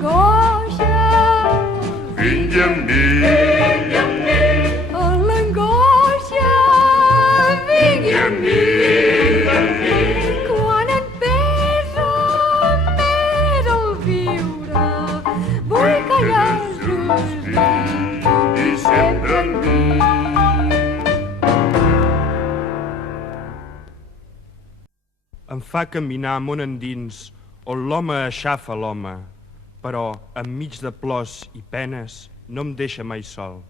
l'angoixa. Vingui amb mi. A l'angoixa, vingui amb mi. Quan em pesa més el viure, vull que hi hagis I sempre amb mi. Em fa caminar món endins on l'home aixafa l'home, però enmig de plors i penes no em deixa mai sol.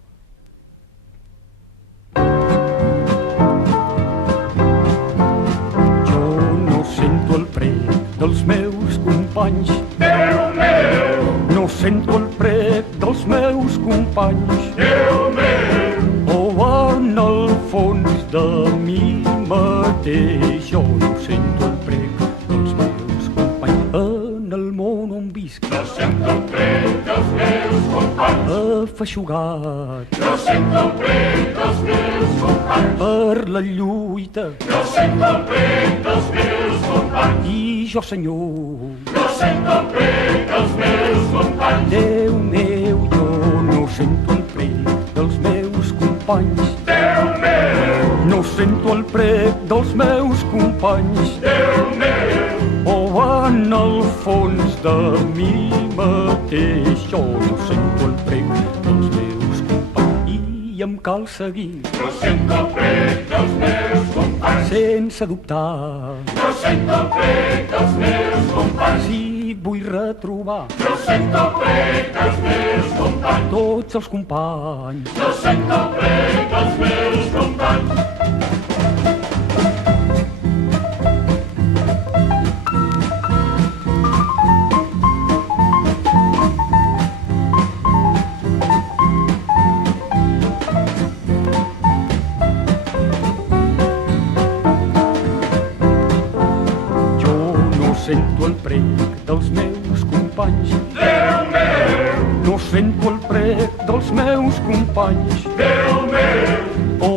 Jo no sento el prec dels meus companys. Déu meu, No sento el prec dels meus companys. Déu meu, O en el fons de mi mateix jo no sento el prec dels meus companys. En el món on visc, no sento el prec dels meus companys. afeixugat No sento el prec dels meus companys. per la lluita, No sento el prec dels meus companys. i jo, Senyor, No sento el prec dels meus companys. Déu meu, jo no sento el prec dels meus companys. Déu meu, No sento el prec dels meus companys. Déu meu, O en el fons de mi mateix jo no sento el prec dels meus companys. I em cal seguir no sento el prec dels meus companys. sense dubtar. No sento el prec dels meus companys. Si vull retrobar No sento el prec dels meus companys. tots els companys. No sento el prec dels meus companys. Jo no sento el prec dels meus companys. Déu meu, No sento el prec dels meus companys. Déu meu, O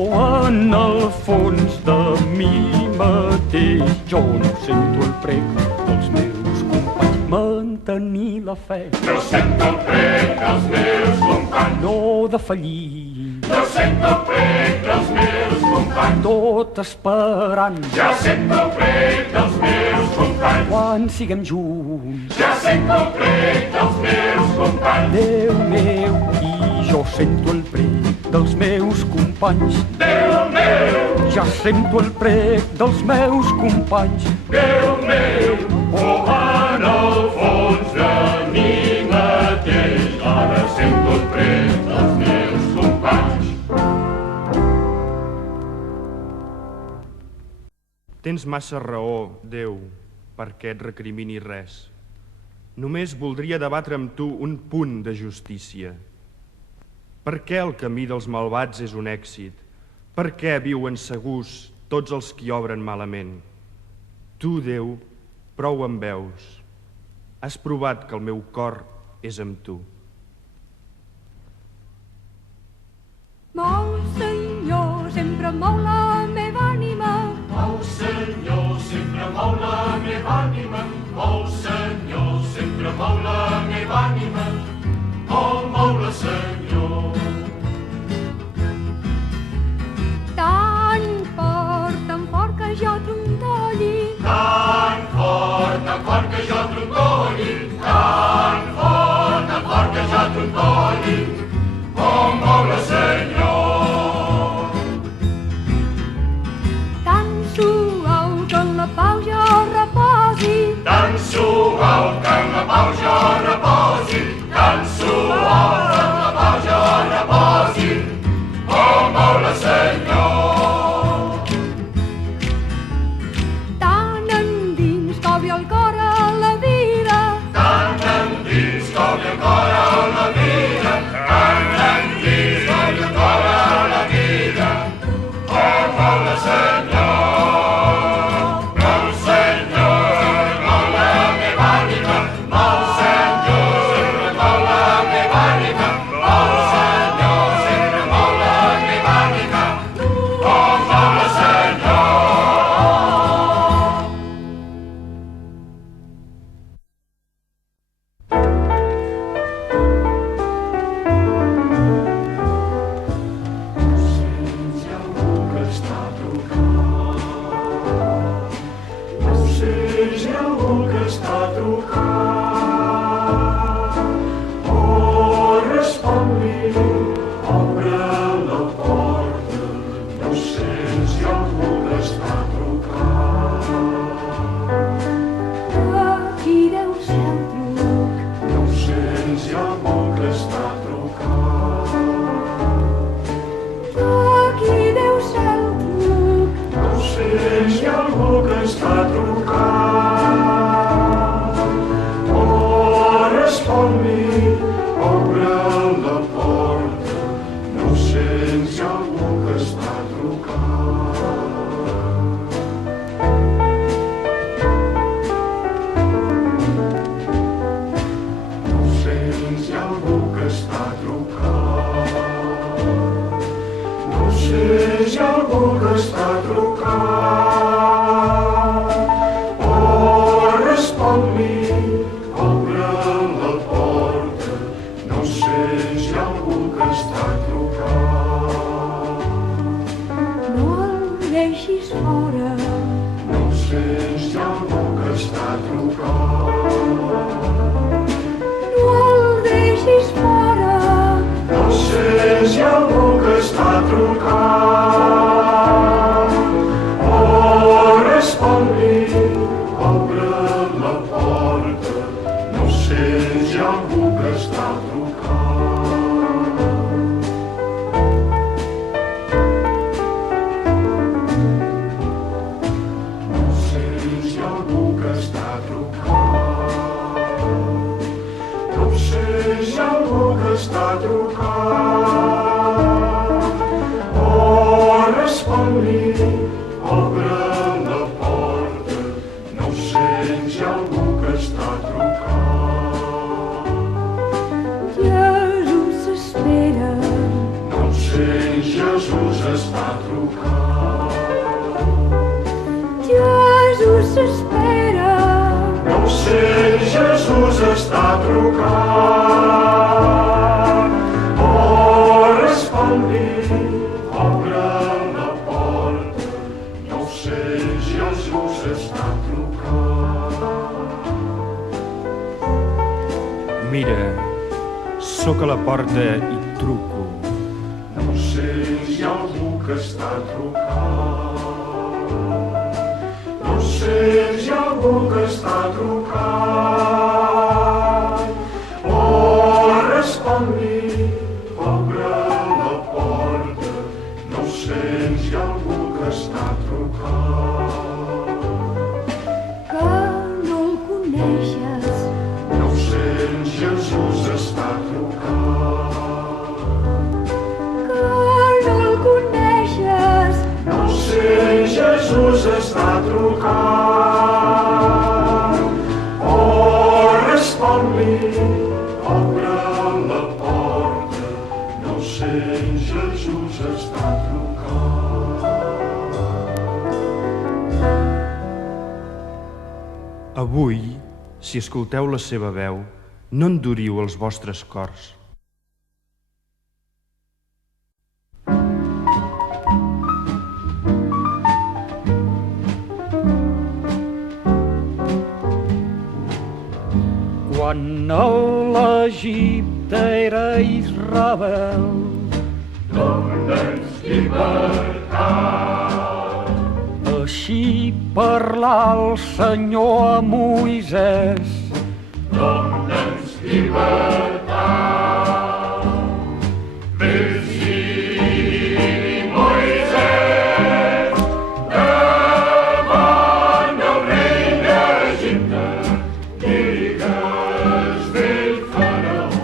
en el fons de mi mateix jo no sento el prec dels meus companys. Mantenir la fe, no sento el prec dels meus companys. no defallir, No sento el prec dels meus companys. tot esperant Ja sento el prec dels meus companys. quan siguem junts. Ja sento el prec dels meus companys. Déu meu, i jo sento el prec dels meus companys. Déu meu, Ja sento el prec dels meus companys. Déu meu, oh, en el fons de mi mateix ara sento el prec dels meus companys. Tens massa raó, Déu, perquè et recrimini res. Només voldria debatre amb tu un punt de justícia. Per què el camí dels malvats és un èxit? Per què viuen segurs tots els qui obren malament? Tu, Déu, prou em veus. Has provat que el meu cor és amb tu. Mou, Senyor, sempre mou la meva ànima. Mou, Senyor, sempre mou la meva ànima. Mou, Senyor, sempre mou la meva ànima. Oh, mou-la, Senyor. Tan fort que jo trontolli. Tan fort que jo trontolli. Tan fort que jo trontolli. Oh, mou-la, Senyor. Tan suau que en la pau jo reposi. Tan suau que en la pau jo reposi. Tan suau que en la pau jo reposi. Oh, mou-la, Senyor. Tan endins que obri el cor a la vida. Tan endins que obri el cor a la vida. Tan endins que obri el cor a la vida. Oh, mou-la, Senyor. Mou, Senyor, mou la meva ànima. Mou, Senyor, sempre mou la meva ànima. Mou, Senyor, sempre mou la meva ànima. Oh, mou-la, Senyor. hi ha algú que està trucant. Aquí deu ser el truc. No ho sé, hi ha algú que està trucant. Oh, respon-li, obre la porta. No ho sents, hi ha algú que està trucant. No ho sents, hi ha algú que està trucant. No ho sents, hi ha algú que està trucant. Oh, respon-li, obre la porta. No ho sents, hi ha algú que està trucant. No el deixis fora. No ho sents, hi ha algú que està trucant. No el deixis fora. No ho sents, hi ha algú que està trucant. Oh, respon-li, obre la porta. No ho sents, hi ha algú que està trucant. No ho sents, hi ha algú que està trucant. No ho sents, hi ha algú que està trucant. Oh, respon-li, obre la porta. No ho sents, hi ha algú que està trucant. Jesús s'espera. No ho sents, Jesús està trucant. Jesús s'espera. No ho sents, Jesús està trucant. Oh, respon-li, obre la porta. No ho sents, Jesús està trucant. Mira, sóc a la porta i truco. No ho sents, hi ha algú que està trucant. No ho sents, hi ha algú que està trucant. Oh, respon-li, obre la porta. No ho sents, hi ha algú que està trucant. Que no el coneixes. No ho sents, Jesús està trucant. Que no el coneixes. No ho sents, Jesús està trucant. Oh, respon-li, obre la porta. No ho sents, Jesús està trucant. Avui, si escolteu la seva veu, no enduriu els vostres cors. Quan a l'Egipte era Israel, Dóna'ns llibertat. així parlà el Senyor a Moisès. Dóna'ns llibertat. Virgili Moisès, davant el rei d'Egipte, digues vell faraó,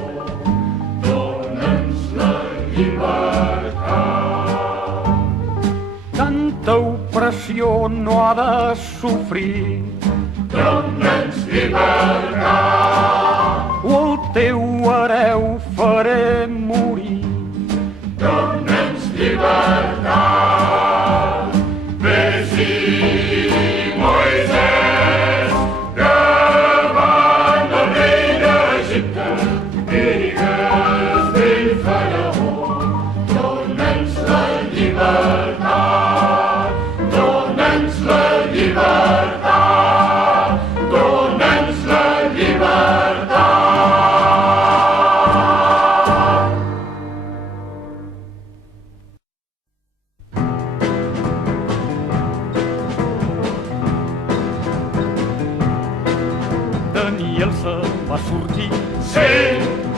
dóna'ns la llibertat. Tanta opressió no ha de sofrir, Dóna'ns llibertat. o el teu hereu faré morir. Dóna'ns llibertat. Virgili Moisès, davant el rei d'Egipte, digues vell faraó, dóna'ns la llibertat. Dóna'ns la llibertat. Dóna'ns la llibertat. Daniel se va sortir, Sí,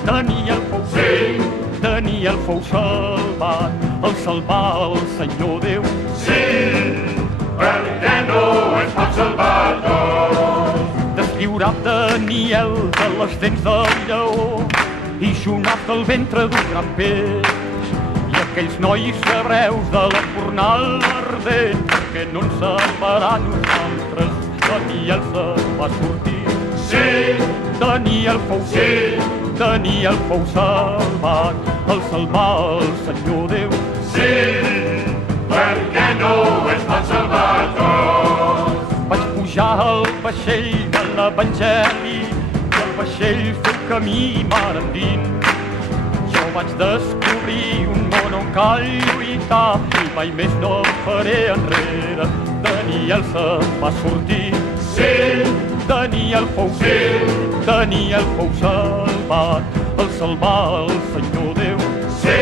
Daniel fou, Sí, Daniel fou salvat, el salvar el Senyor Déu. sí, perquè no es pot salvar tot. Desviurà Daniel de les dents del lleó i Jonàs del ventre d'un gran peix. I aquells nois hebreus de la fornal ardent, perquè no ens salvarà a nosaltres. Daniel se va sortir. Sí, Daniel fou, sí, Daniel fou salvat, el salvar el Senyor Déu. sí, perquè no es pot salvar tot. Vaig pujar al vaixell de l'Evangeli i el vaixell feu camí mar endins. Jo vaig descobrir un món on cal lluitar i mai més no faré enrere. Daniel se va sortir. Sí, Daniel fou, Daniel fou salvat, el salvar el Senyor Déu. sí,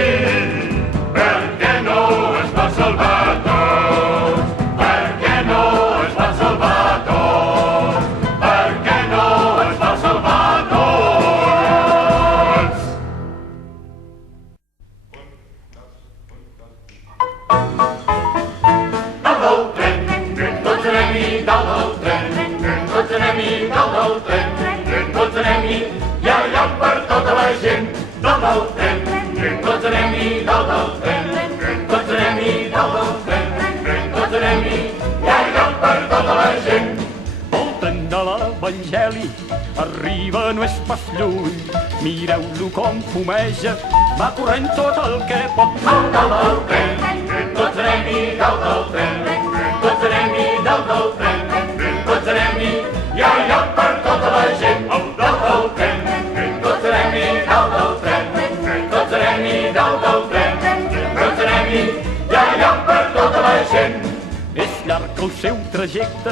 perquè no es pot salvar tot. Perquè no es pot salvar tot. Perquè no es pot salvar tots. Dalt del tren, tots anem-hi dalt del tren. Tots anem-hi dalt del tren. Tots anem-hi, hi ha lloc per tota la gent. Dalt del tren, tots anem-hi dalt del tren. Tots anem-hi dalt del tren. Tots anem-hi, hi ha lloc per tota la gent. El tren de l'Evangeli arriba, no és pas lluny. Mireu-lo com fumeja, va corrent tot el que pot. Dalt del tren, tots anem-hi dalt del tren. Tots anem-hi dalt del tren. Tots anem-hi, hi ha lloc per tota la gent. Dalt del tren, tots anem-hi dalt del tren. Tots anem-hi dalt del tren. Tots anem-hi, hi ha lloc per tota la gent. És llarg el seu trajecte,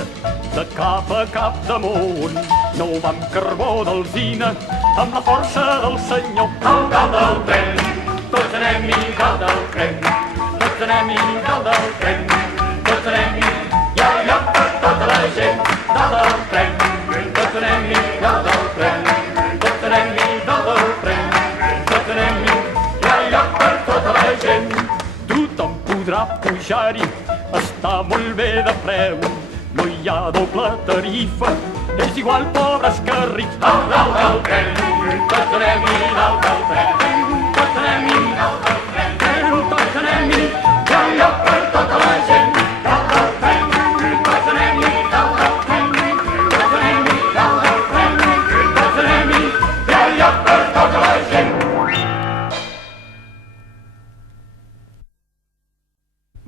de cap a cap damunt. No va amb carbó d'alzina, amb la força del Senyor. Dalt del tren, tots anem-hi dalt del tren. Tots anem-hi dalt del tren. Tots anem-hi, hi ha lloc per tota la gent. Dalt del tren, tots anem-hi dalt del tren. Tots anem-hi dalt del tren. Tots anem-hi, hi ha lloc per tota la gent. Tothom podrà pujar-hi, està molt bé de preu. No hi ha doble tarifa, és igual pobres que rics. Dalt del tren, tots anem-hi dalt del tren. Tots anem-hi dalt del tren. Tots anem-hi, hi ha lloc per tota la gent. Dalt del tren, tots anem-hi dalt del tren. Tots anem-hi dalt del tren. Tots anem-hi, hi ha lloc per tota la gent.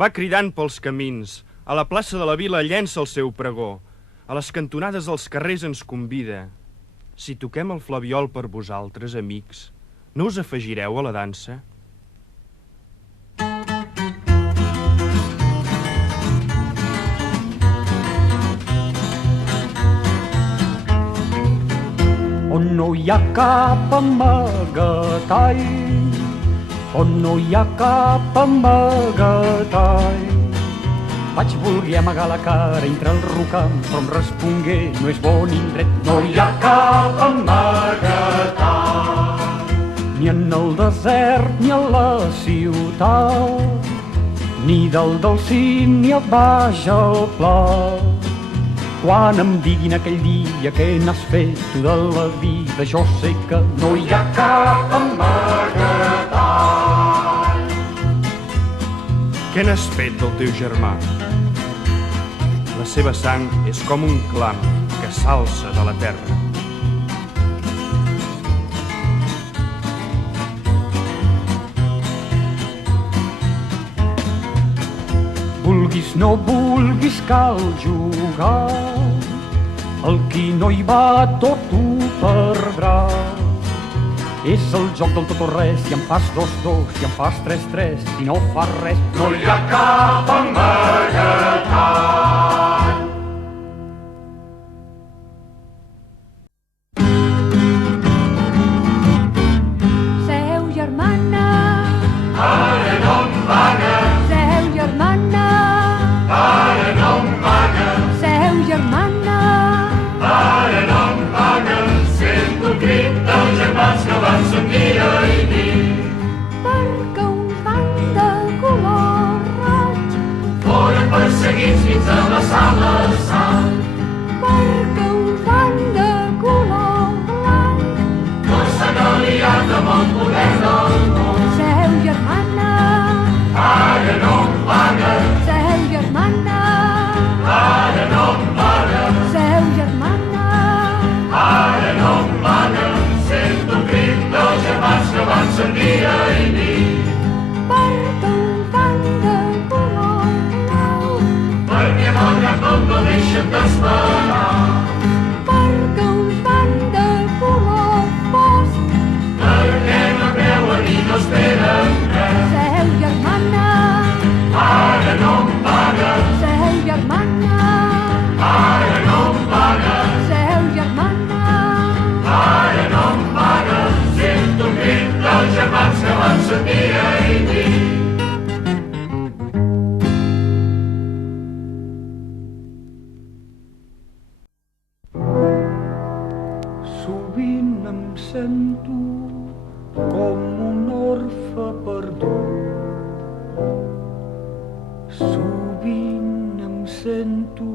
Va cridant pels camins, a la plaça de la vila llença el seu pregó, a les cantonades dels carrers ens convida. Si toquem el flabiol per vosaltres, amics, no us afegireu a la dansa? On no hi ha cap amagatall, on no hi ha cap amagatall. Vaig voler amagar la cara entre el rocam, però em respongué, no és bon indret, no hi ha cap amagatall. Ni en el desert ni a la ciutat, ni dalt del cim ni a baix al pla. Quan em diguin aquell dia què n'has fet tu de la vida, jo sé que no hi ha cap amagatall. Què n'has fet del teu germà? La seva sang és com un clam que s'alça de la terra. Vulguis, no vulguis, cal jugar. El qui no hi va tot ho perdrà. És el joc del tot o res, si en fas 2-2, si en fas 3-3, si no fas res, No hi ha cap amagatall. Seu germana, Ara no em paga, seu germana, ara no em paga, seu germana. ara no em paga. Sento el crit dels germans que van dia i nit. Perquè uns van de color roig, Foren perseguits fins a la sala sang. perquè uns van de color blanc. No s'han aliat amb el poder del món. Seu germana, Ara no em paguen, seu germana, ara no em paguen, seu germana. ara no em paguen. Sento un crit dels germans que avancen dia i nit. Perquè uns van de color blau, Perquè malgrat tot no deixen d'esperar. perquè uns van de color fosc. Perquè no creuen i no esperen res. Seu germana, Ara no em paguen, seu germana, ara no em paguen, seu germana. ara no em paguen. Sento un crit dels germans que avancen dia i nit. Sovint em sento com un orfe perdut. Sovint em sento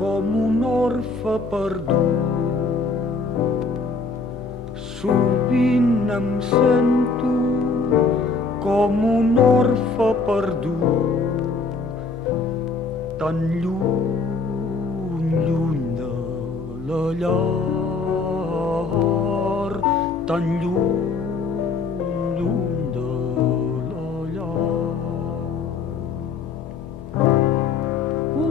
com un orfe perdut. Sovint em sento com un orfe perdut, tan lluny, lluny de la llar, tan lluny, lluny de la llar. Ho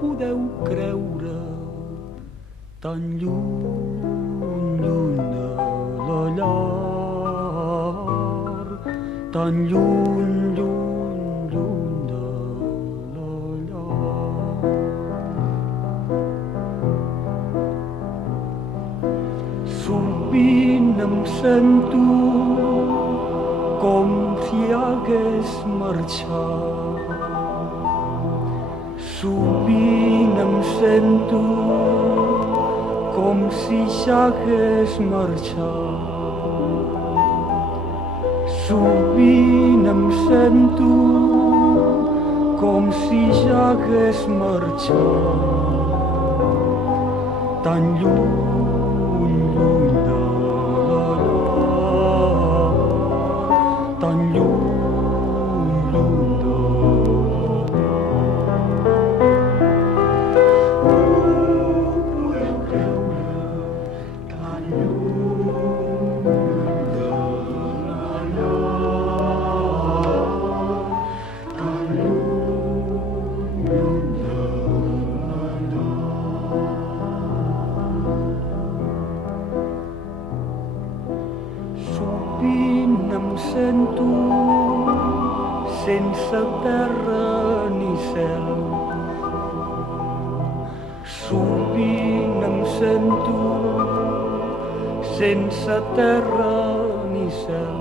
podeu creure, tan lluny, lluny de la llar, tan lluny, lluny, lluny de la llar. Sovint em sento com si hagués marxat. Sovint em sento com si ja hagués marxat. Sovint em sento com si ja hagués marxat, tan lluny, lluny de la llar, tan lluny, lluny de la Sovint em sento sense terra ni cel. Sovint em sento sense terra ni cel.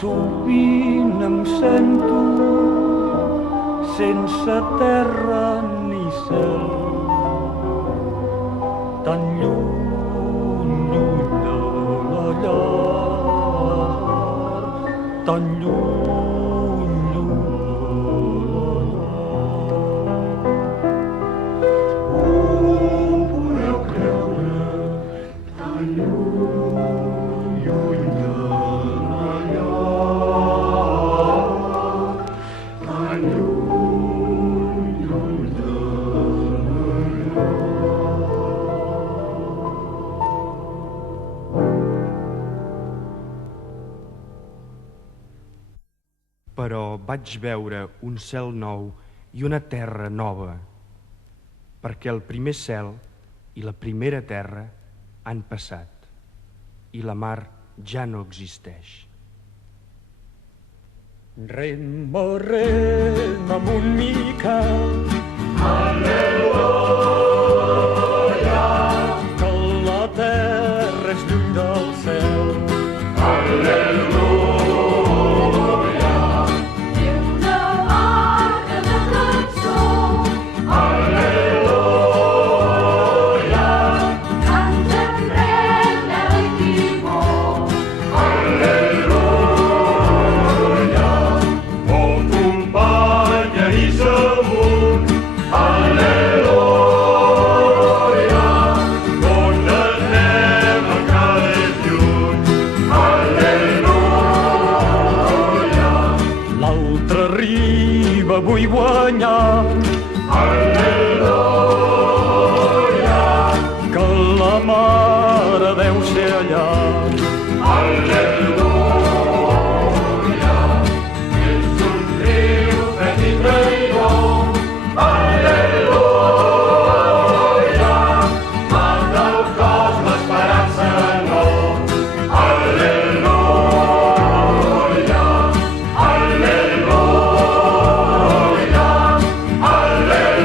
Sovint em sento sense terra ni cel, tan lluny, lluny de la llar, tan lluny, lluny de la llar. Ho podeu creure, tan lluny, lluny de la llar, tan lluny, lluny de la llar. Però vaig veure un cel nou i una terra nova, perquè el primer cel i la primera terra han passat i la mar ja no existeix. Rema, rema, mon Miquel, Al·leluia, que la terra és lluny del cel. al·leluia, I una barca de cançó al·leluia, canta allà. Al·leluia, ets un riu petit traïdor. Al·leluia, mal del cos l'esperança no. Al·leluia, al·leluia, al·leluia.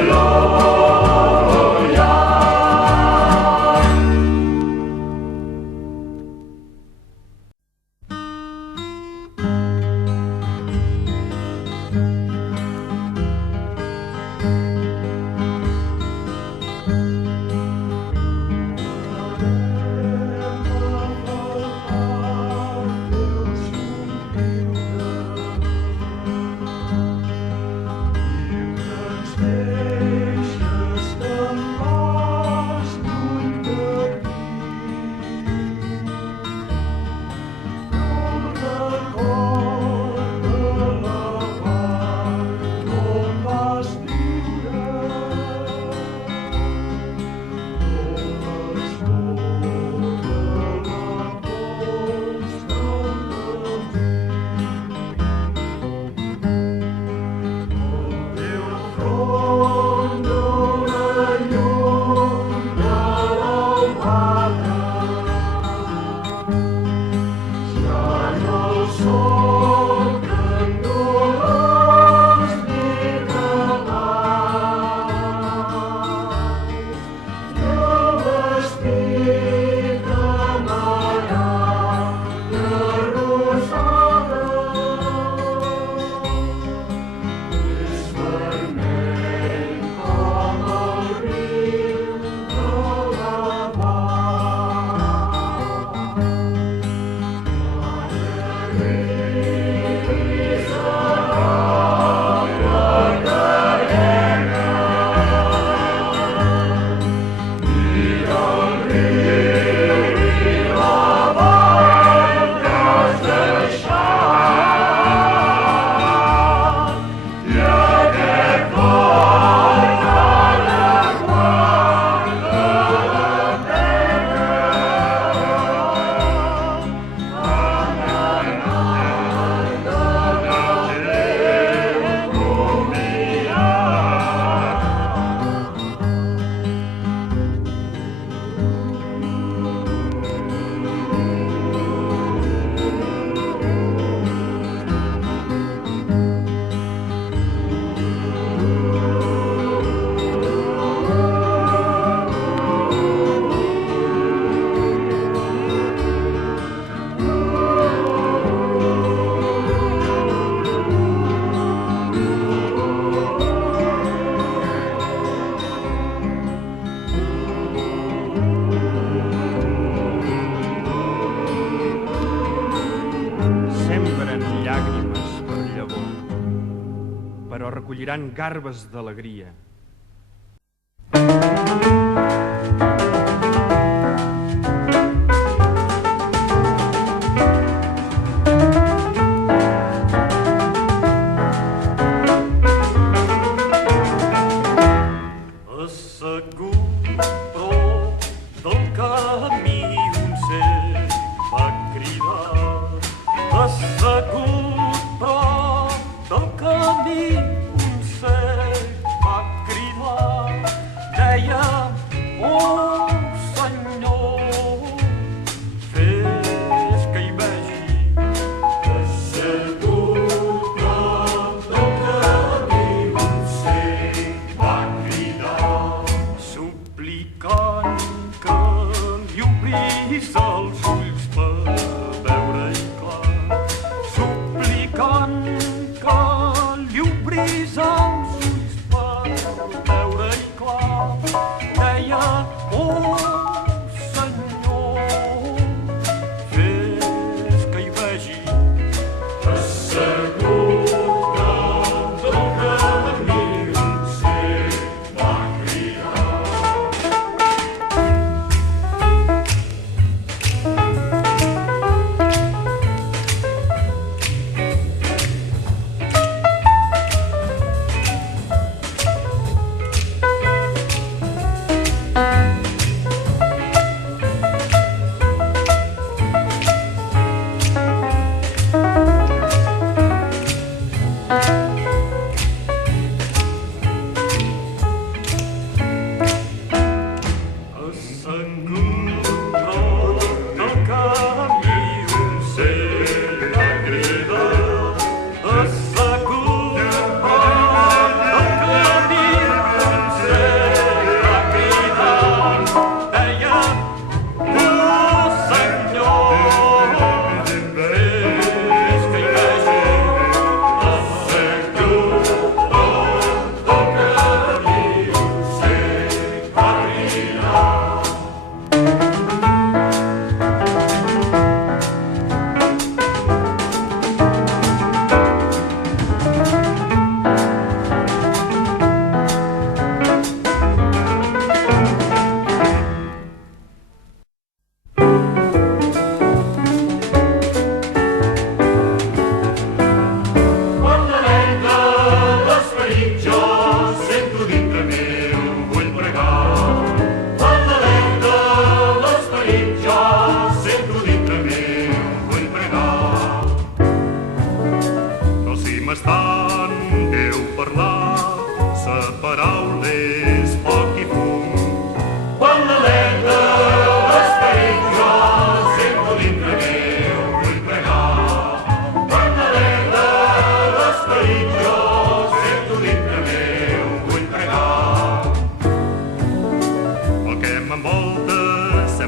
però recolliran garbes d'alegria.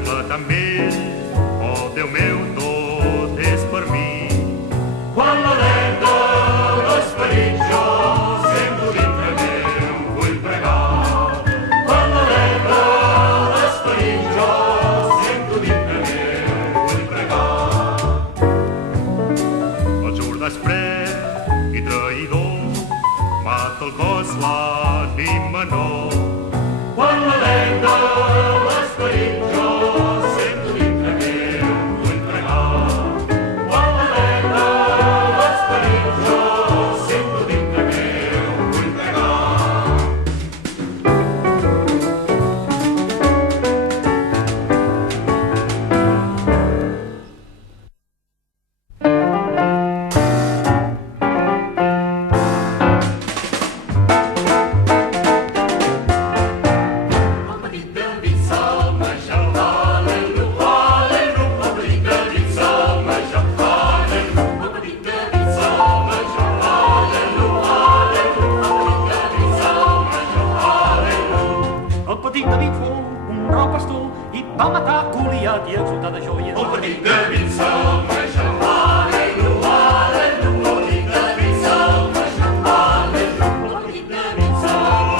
sembla tan vell, oh Déu meu, tot és per mi. Quan l'aleta l'esperit jo sento dintre meu, vull pregar. Quan l'aleta l'esperit jo sento dintre meu, vull pregar. El Jordà és fred i traïdor, mata el cos l'ànim menor. Quan l'aleta l'esperit jo sento dintre meu, vull pregar. Quan l'aleta l'esperit jo sento dintre meu, vull pregar. El petit David salmeja, al·leluia, al·leluia. El petit David salmeja, al·leluia. El petit David salmeja, al·leluia, al·leluia. El petit David salmeja, al·leluia. El petit David fou un rau pastor i va matar Goliat i exultar de joia. El petit David salmeja, al·leluia, al·leluia. El petit David salmeja, al·leluia. El petit David salmeja,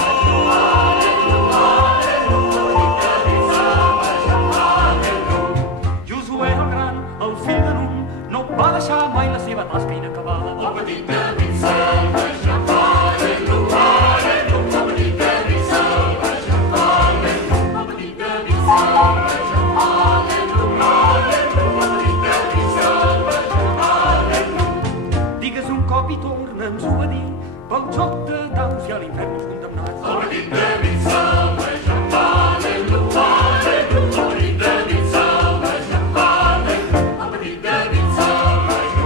al·leluia, al·leluia. El petit David salmeja, al·leluia. Josuè el gran, el fill de Nun, no va deixar mai la seva tasca inacabada. El petit David salmeja, al·leluia, al·leluia. El petit David salmeja, al·leluia. El petit David salmeja, al·leluia, al·leluia. El petit David salmeja, al·leluia. Digues un cop i torna'ns-ho a dir, pel joc de daus i a l'infern els condemnats. El petit David salmeja, al·leluia, al·leluia. El petit David salmeja, al·leluia. El petit David salmeja,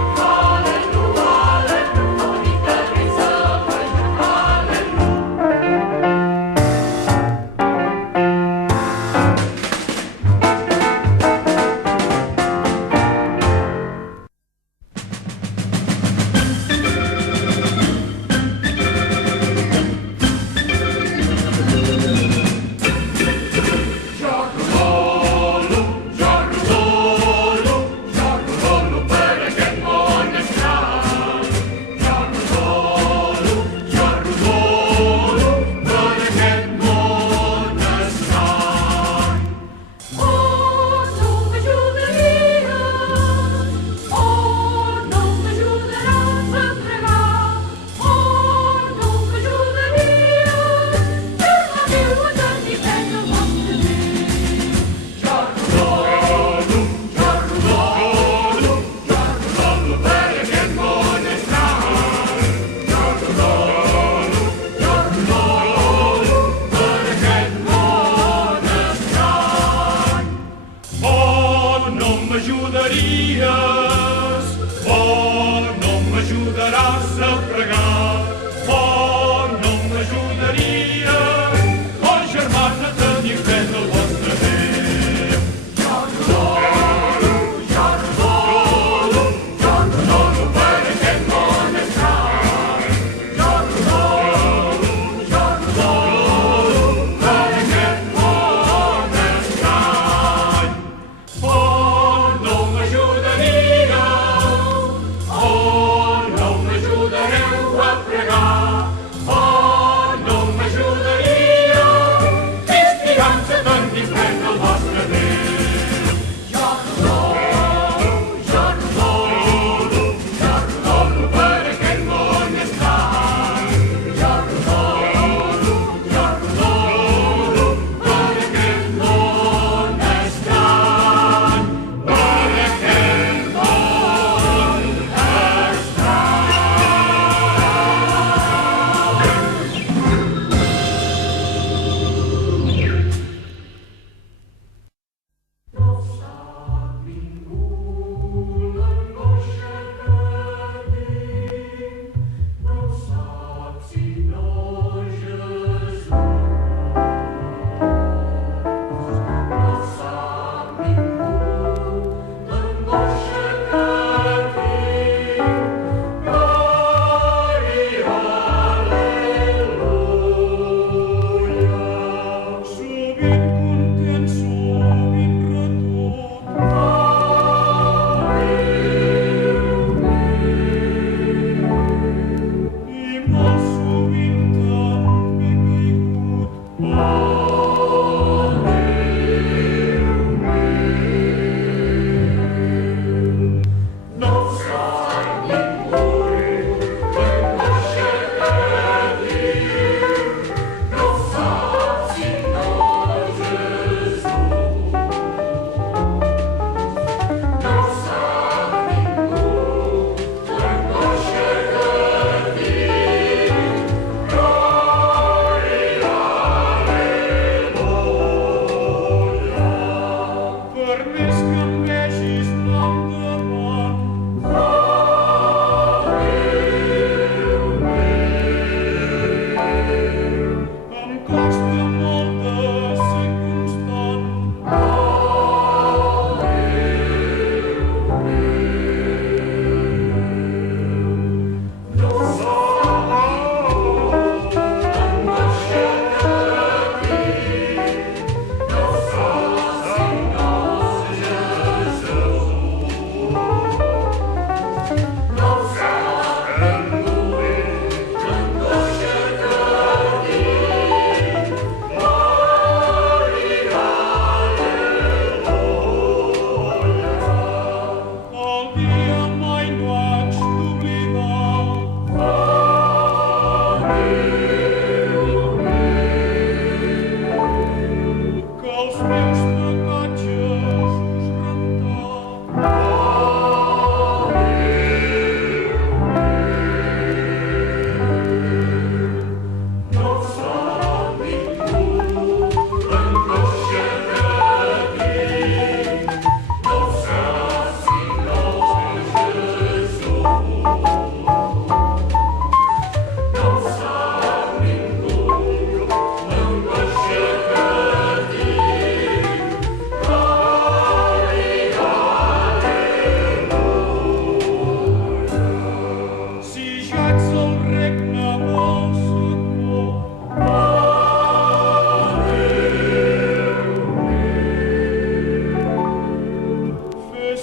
al·leluia, al·leluia. El petit David salmeja, al·leluia. Oh, no m'ajudaries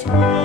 Sure.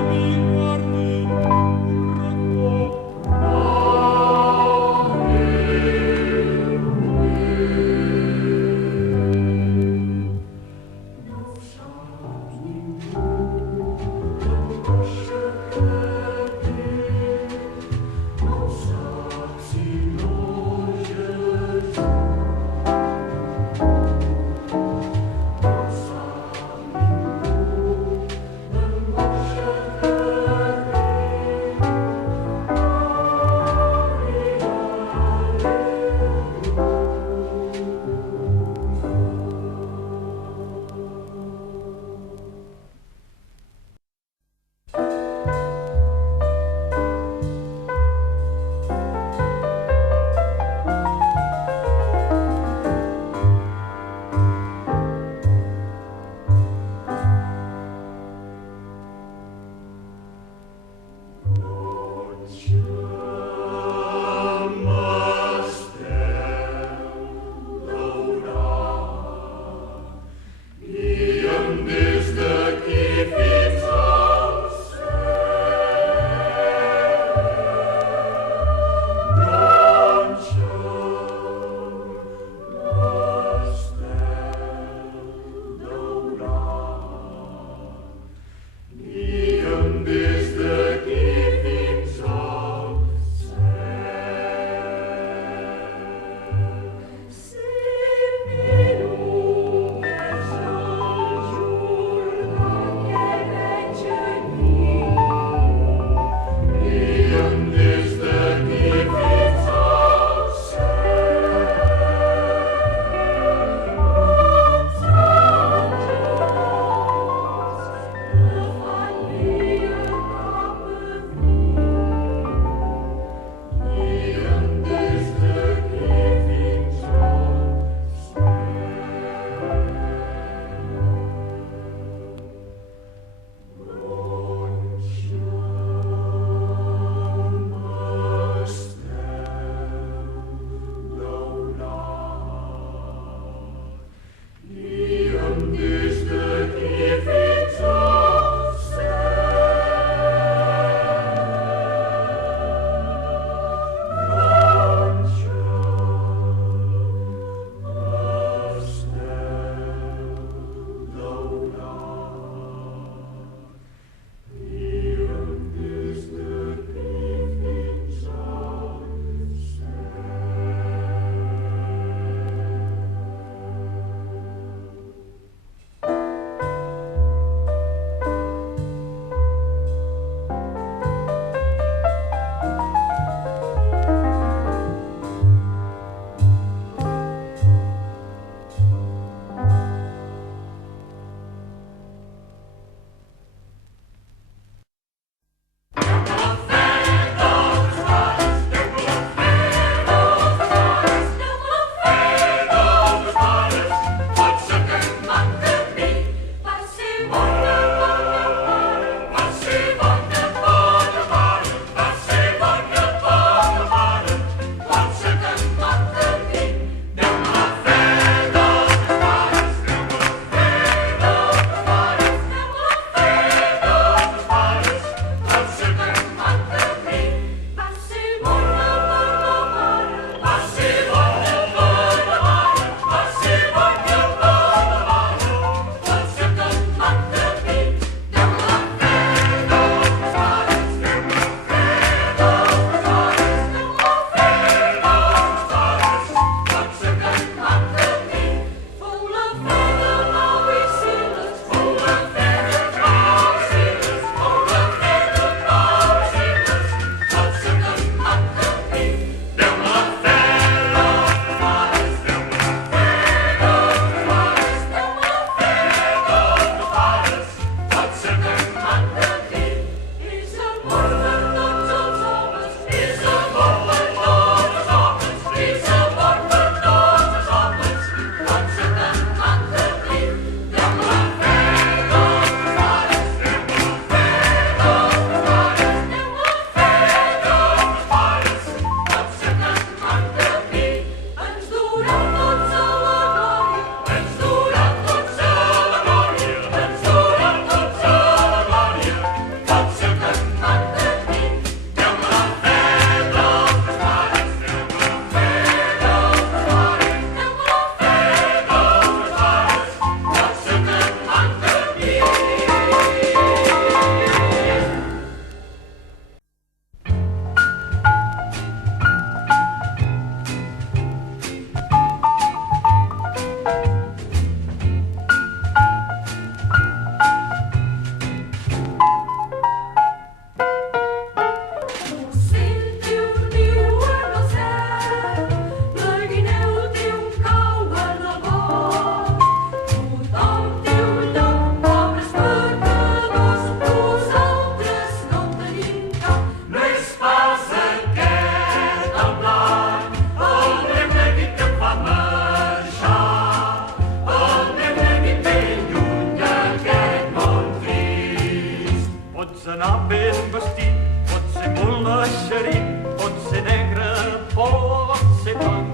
Pots anar ben vestit, pots ser molt eixerit, pots ser negre, pots ser blanc.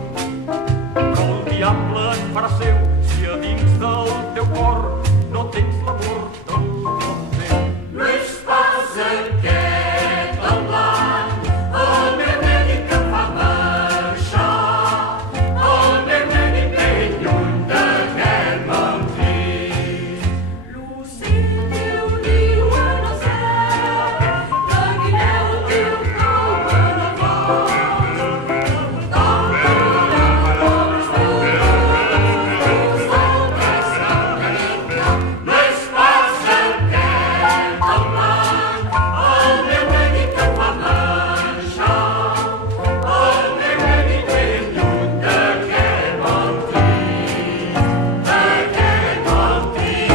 Però el diable et farà seu si a dins del teu cor no tens l'amor del teu. No és pas aquest el blanc, el meu mèdic que fa marxar, el meu mèdic ben lluny d'aquest mentir. L'ocell teu niu en el cel, la guineu teu cau en el mar. Tant que l'hores No és pas aquest el blanc, el meu mèdic que fa marxar, el meu mèdic ben lluny d'aquest mentir, d'aquest mentir.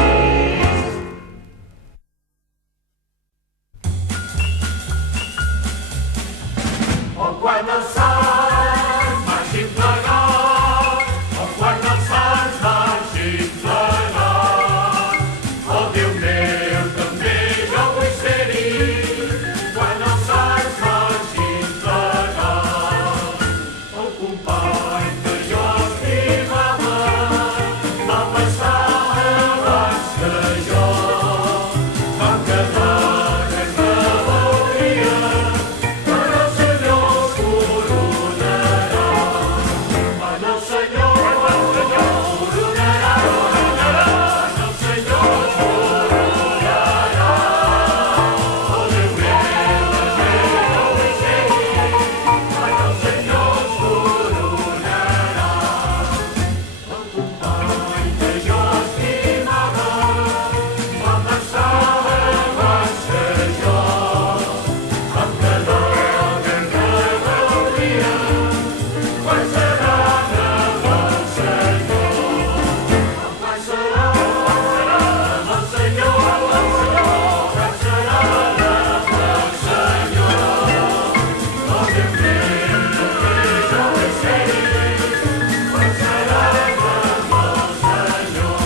O quan els sants marxin plegats, o quan els sants marxin plegats, oh Déu meu, també jo vull ser-hi, quan els sants marxin plegats. El company que jo estimava va passar abans que jo, vam quedar que ens veuria, però el Senyor us coronarà. En el Senyor coronarà, en el Senyor coronarà. Oh Déu meu, també jo vull ser-hi, en el Senyor coronarà. El company que jo estimava va passar abans que jo, vam quedar que ens veuria, quan serà amb el Senyor. Quan serà amb el Senyor, quan serà amb el Senyor. Oh Déu meu, també jo vull ser-hi, quan serà amb el Senyor.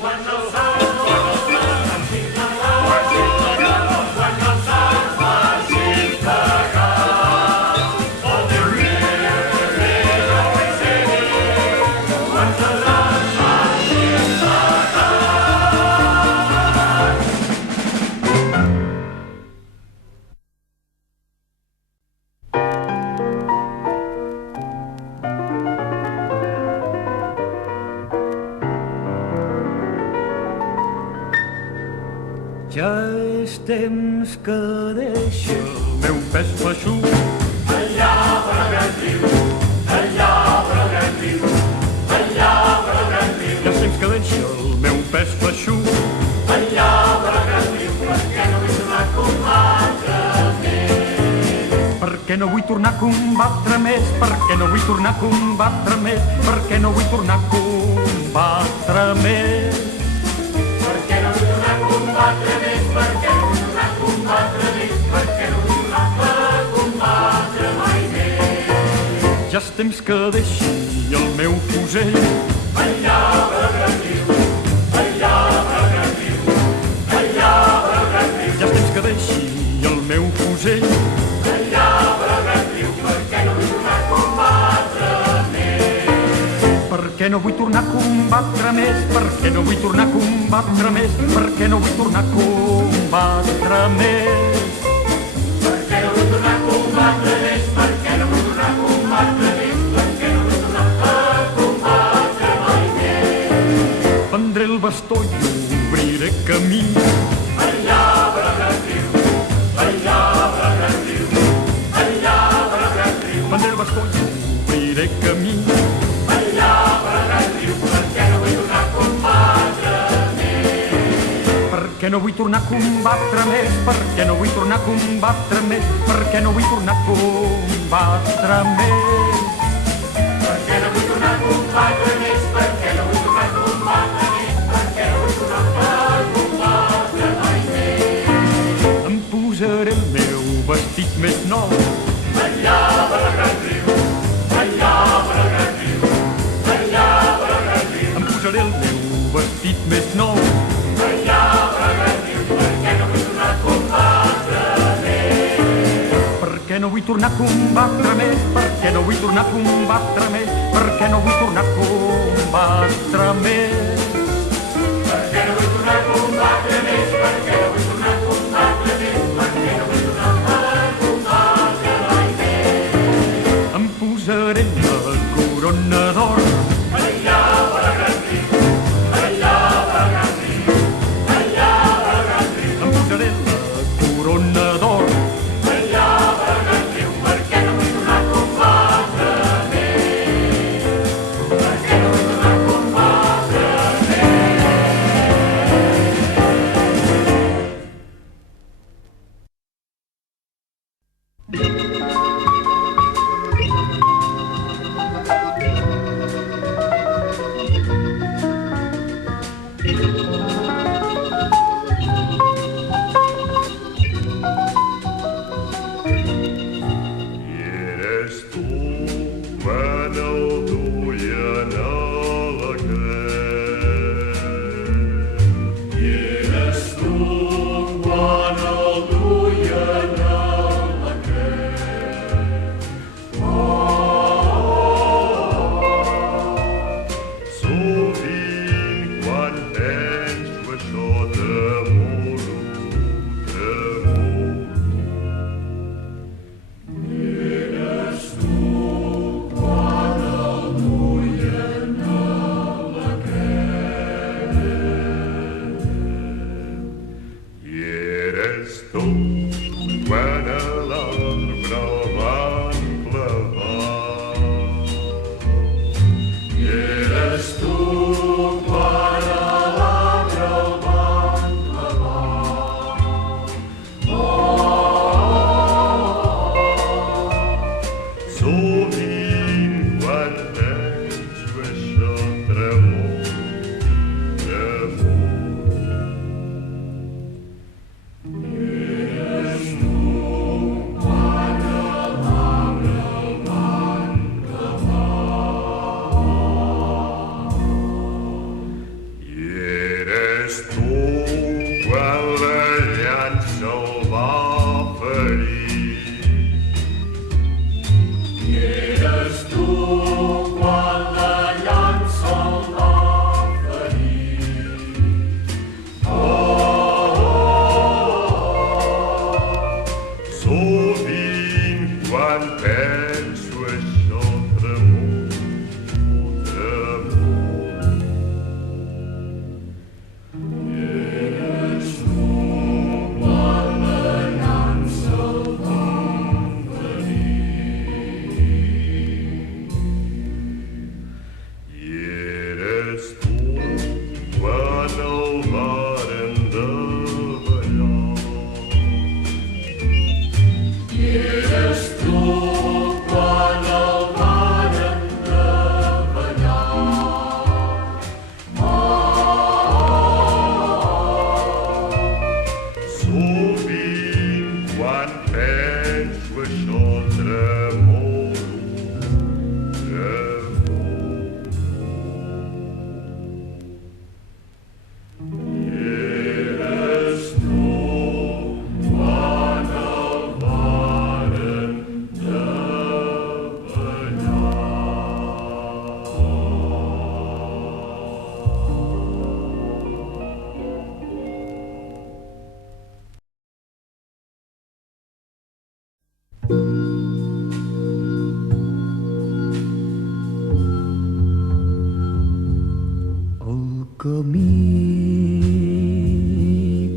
Quan els sants marxin plegats, quan els sants marxin plegats, oh Déu meu, també jo vull ser-hi, quan els sants marxin plegats. Ja és temps que deixi el meu pes feixuc. Allà per el gran riu, allà per el gran riu, allà per el gran riu, Ja és temps que deixi el meu pes feixuc. allà per el gran riu, perquè no vull tornar a combatre més. Perquè no vull tornar a combatre més, perquè no vull tornar a combatre més, perquè no vull tornar a combatre més. Perquè no vull tornar a combatre més, perquè no vull tornar a combatre més, perquè no vull tornar a combatre mai més. Ja és temps que deixi el meu fusell. Allà per el gran riu, allà per el gran riu, allà per el gran riu, Ja és temps que deixi el meu fusell. allà per el gran riu, perquè no vull tornar a combatre més. Perquè no vull tornar a combatre més, perquè no vull tornar a combatre més, perquè no vull tornar a combatre més. Perquè no vull tornar a combatre més, perquè no vull tornar a combatre més, perquè no vull tornar a combatre mai més. Prendré el bastó i obriré camí. Allà per el gran riu, allà per el gran riu, allà per el gran riu, Prendré el bastó i obriré camí. allà per el gran riu, perquè no vull tornar a combatre més. Perquè no vull tornar a combatre més, perquè no vull tornar a combatre més, perquè no vull tornar a combatre més. Perquè no vull tornar a combatre més, perquè no vull tornar a combatre més, perquè no vull tornar a combatre vestit més nou. Allà per el gran riu, allà per el gran riu, allà per el gran riu. Em posaré el meu vestit més nou. Allà per el gran riu, perquè no vull tornar a combatre més. Perquè no vull tornar a combatre més, perquè no vull tornar a combatre més, perquè no vull tornar a combatre més. Perquè no vull tornar a combatre més, perquè no vull tornar a combatre més, perquè no vull tornar a combatre mai més. Em posaré la corona d'or. Allà per el gran riu, allà per el gran riu, allà per el gran riu. Em posaré la corona d'or. Allà per el gran riu, perquè no vull tornar a combatre més, perquè no vull tornar a combatre Eres tu quan el duien a la creu. Eres tu quan el duien a la creu. Sovint quan penso això tremolo, tremolo. Eres tu quan el duien a la creu. I eres tu quan a l'arbre el van clavar. Eres tu quan a l'arbre el van clavar. Sovint quan penso això tremolo, tremolo. Eres tu quan a l'arbre el van clavar. I eres tu quan la llança el va ferir. Eres tu quan la llança el va ferir. Sovint quan penso això tremolo, tremolo. Eres tu quan la llança el va ferir. I eres tu quan el varen davallar. Eres tu quan el varen davallar. Sovint quan penso això tremolo, tremolo. Eres tu quan el varen El camí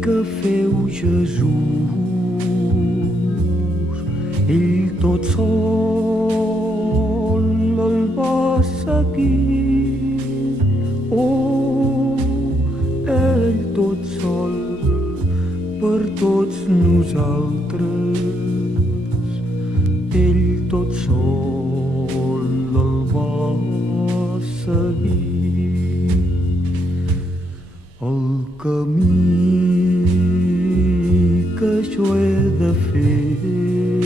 que feu Jesús, ell tot sol el va seguir. Oh, ell tot sol per tots nosaltres, ell tot sol el va seguir. El camí que jo he de fer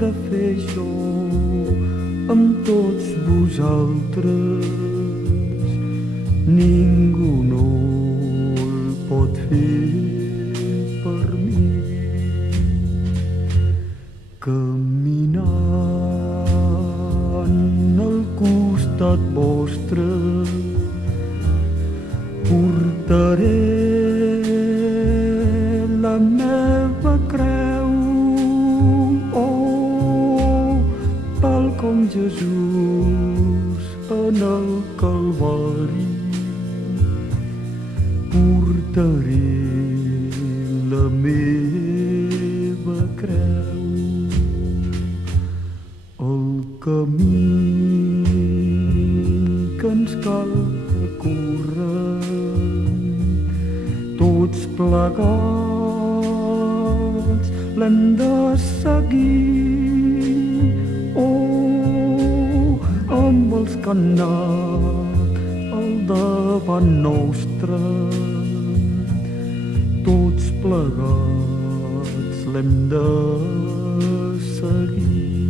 de fer jo amb tots vosaltres. Ningú no el pot fer per mi. Caminant al costat vostre portaré la meva creu, oh, tal com Jesús en el Calvari. Portaré la meva creu. El camí que ens cal recórrer tots plegats l'hem de seguir, oh, amb els que han anat al davant nostre. Tots plegats l'hem de seguir.